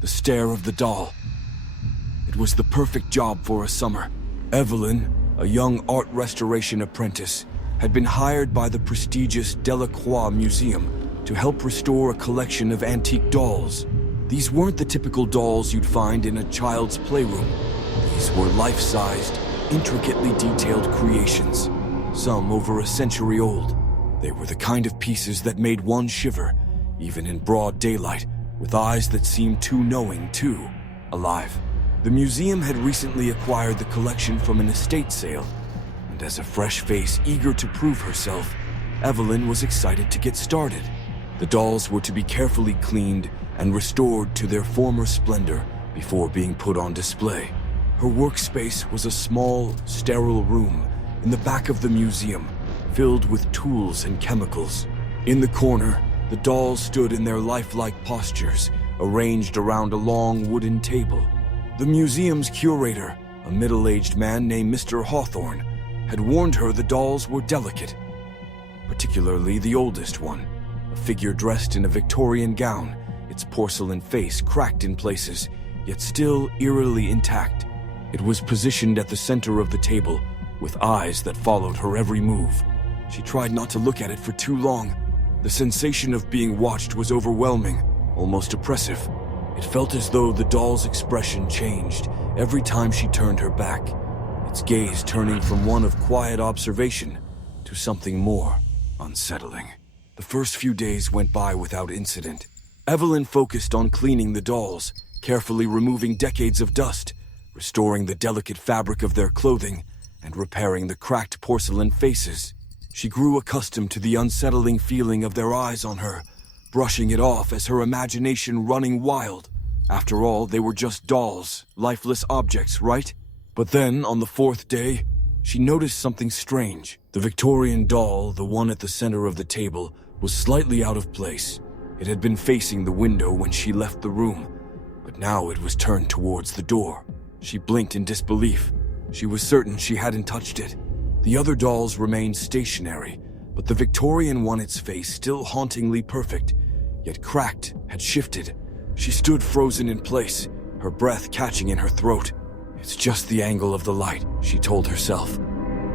the stare of the doll. It was the perfect job for a summer. Evelyn, a young art restoration apprentice, had been hired by the prestigious Delacroix Museum to help restore a collection of antique dolls. These weren't the typical dolls you'd find in a child's playroom. These were life-sized, intricately detailed creations, some over a century old. They were the kind of pieces that made one shiver, even in broad daylight, with eyes that seemed too knowing, too alive. The museum had recently acquired the collection from an estate sale, and as a fresh face eager to prove herself, Evelyn was excited to get started. The dolls were to be carefully cleaned and restored to their former splendor before being put on display. Her workspace was a small, sterile room in the back of the museum, filled with tools and chemicals. In the corner, the dolls stood in their lifelike postures, arranged around a long wooden table. The museum's curator, a middle-aged man named Mr. Hawthorne, had warned her the dolls were delicate, particularly the oldest one, a figure dressed in a Victorian gown, its porcelain face cracked in places, yet still eerily intact. It was positioned at the center of the table, with eyes that followed her every move. She tried not to look at it for too long. The sensation of being watched was overwhelming, almost oppressive. It felt as though the doll's expression changed every time she turned her back, its gaze turning from one of quiet observation to something more unsettling. The first few days went by without incident. Evelyn focused on cleaning the dolls, carefully removing decades of dust, restoring the delicate fabric of their clothing, and repairing the cracked porcelain faces. She grew accustomed to the unsettling feeling of their eyes on her, brushing it off as her imagination running wild. After all, they were just dolls, lifeless objects, right? But then, on the fourth day, she noticed something strange. The Victorian doll, the one at the center of the table, was slightly out of place. It had been facing the window when she left the room, but now it was turned towards the door. She blinked in disbelief. She was certain she hadn't touched it. The other dolls remained stationary, but the Victorian one, its face still hauntingly perfect, yet cracked, had shifted. She stood frozen in place, her breath catching in her throat. It's just the angle of the light, she told herself,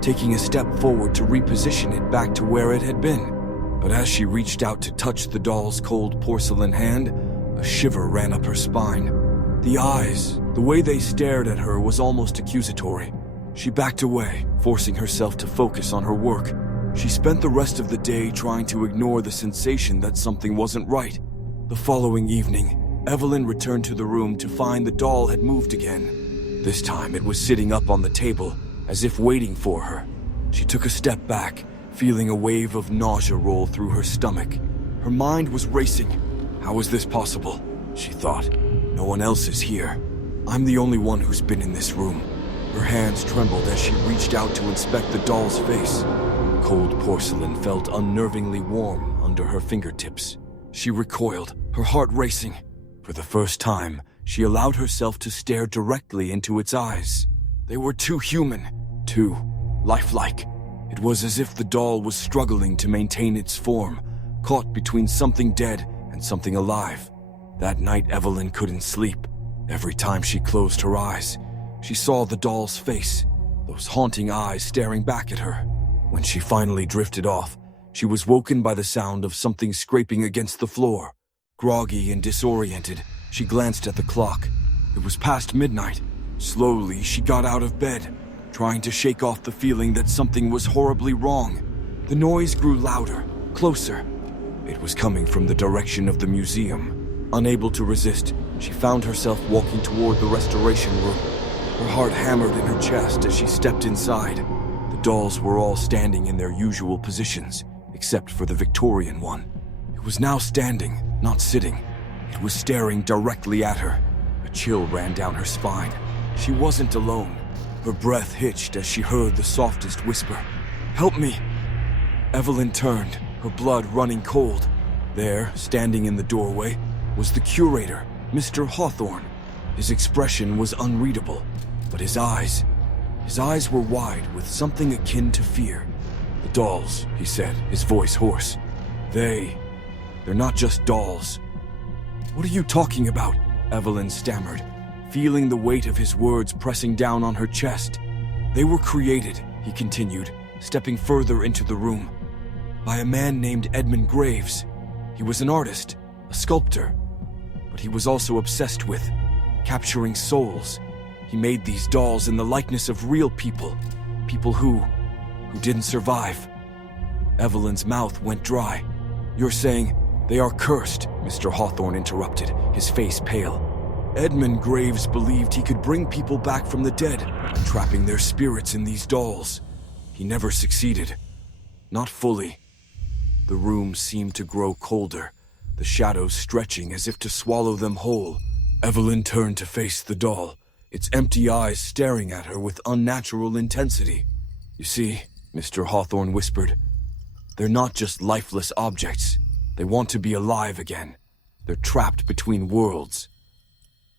taking a step forward to reposition it back to where it had been. But as she reached out to touch the doll's cold porcelain hand, a shiver ran up her spine. The eyes, the way they stared at her, was almost accusatory. She backed away, forcing herself to focus on her work. She spent the rest of the day trying to ignore the sensation that something wasn't right. The following evening, Evelyn returned to the room to find the doll had moved again. This time it was sitting up on the table, as if waiting for her. She took a step back, feeling a wave of nausea roll through her stomach. Her mind was racing. How is this possible? She thought. No one else is here. I'm the only one who's been in this room. Her hands trembled as she reached out to inspect the doll's face. Cold porcelain felt unnervingly warm under her fingertips. She recoiled, her heart racing. For the first time, she allowed herself to stare directly into its eyes. They were too human, too lifelike. It was as if the doll was struggling to maintain its form, caught between something dead and something alive. That night, Evelyn couldn't sleep. Every time she closed her eyes, she saw the doll's face, those haunting eyes staring back at her. When she finally drifted off, she was woken by the sound of something scraping against the floor. Groggy and disoriented, she glanced at the clock. It was past midnight. Slowly, she got out of bed, trying to shake off the feeling that something was horribly wrong. The noise grew louder, closer. It was coming from the direction of the museum. Unable to resist, she found herself walking toward the restoration room. Her heart hammered in her chest as she stepped inside. The dolls were all standing in their usual positions, except for the Victorian one. It was now standing, not sitting. It was staring directly at her. A chill ran down her spine. She wasn't alone. Her breath hitched as she heard the softest whisper. "Help me!" Evelyn turned, her blood running cold. There, standing in the doorway, was the curator, Mr. Hawthorne. His expression was unreadable, but his eyes were wide with something akin to fear. "The dolls," he said, his voice hoarse. They're not just dolls." "What are you talking about?" Evelyn stammered, feeling the weight of his words pressing down on her chest. They were created, he continued, stepping further into the room, by a man named Edmund Graves. He was an artist, a sculptor, but he was also obsessed with capturing souls. He made these dolls in the likeness of real people, people who didn't survive. Evelyn's mouth went dry. You're saying they are cursed, Mr. Hawthorne interrupted, his face pale. Edmund Graves believed he could bring people back from the dead, trapping their spirits in these dolls. He never succeeded. Not fully. The room seemed to grow colder, the shadows stretching as if to swallow them whole. Evelyn turned to face the doll, its empty eyes staring at her with unnatural intensity. You see, Mr. Hawthorne whispered, they're not just lifeless objects. They want to be alive again. They're trapped between worlds.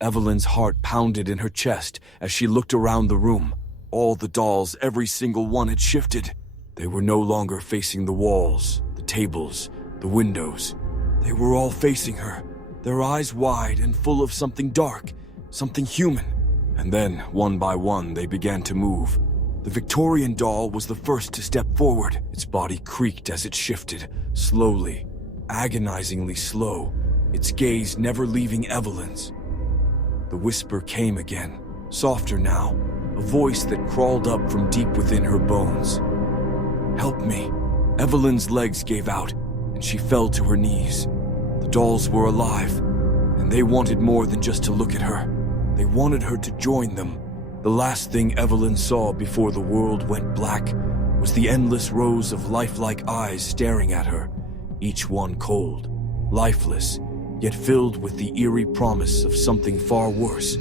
Evelyn's heart pounded in her chest as she looked around the room. All the dolls, every single one had shifted. They were no longer facing the walls, the tables, the windows. They were all facing her, their eyes wide and full of something dark, something human. And then, one by one, they began to move. The Victorian doll was the first to step forward. Its body creaked as it shifted, slowly, agonizingly slow, its gaze never leaving Evelyn's. The whisper came again, softer now, a voice that crawled up from deep within her bones. Help me. Evelyn's legs gave out, and she fell to her knees. The dolls were alive, and they wanted more than just to look at her. They wanted her to join them. The last thing Evelyn saw before the world went black was the endless rows of lifelike eyes staring at her, each one cold, lifeless, yet filled with the eerie promise of something far worse.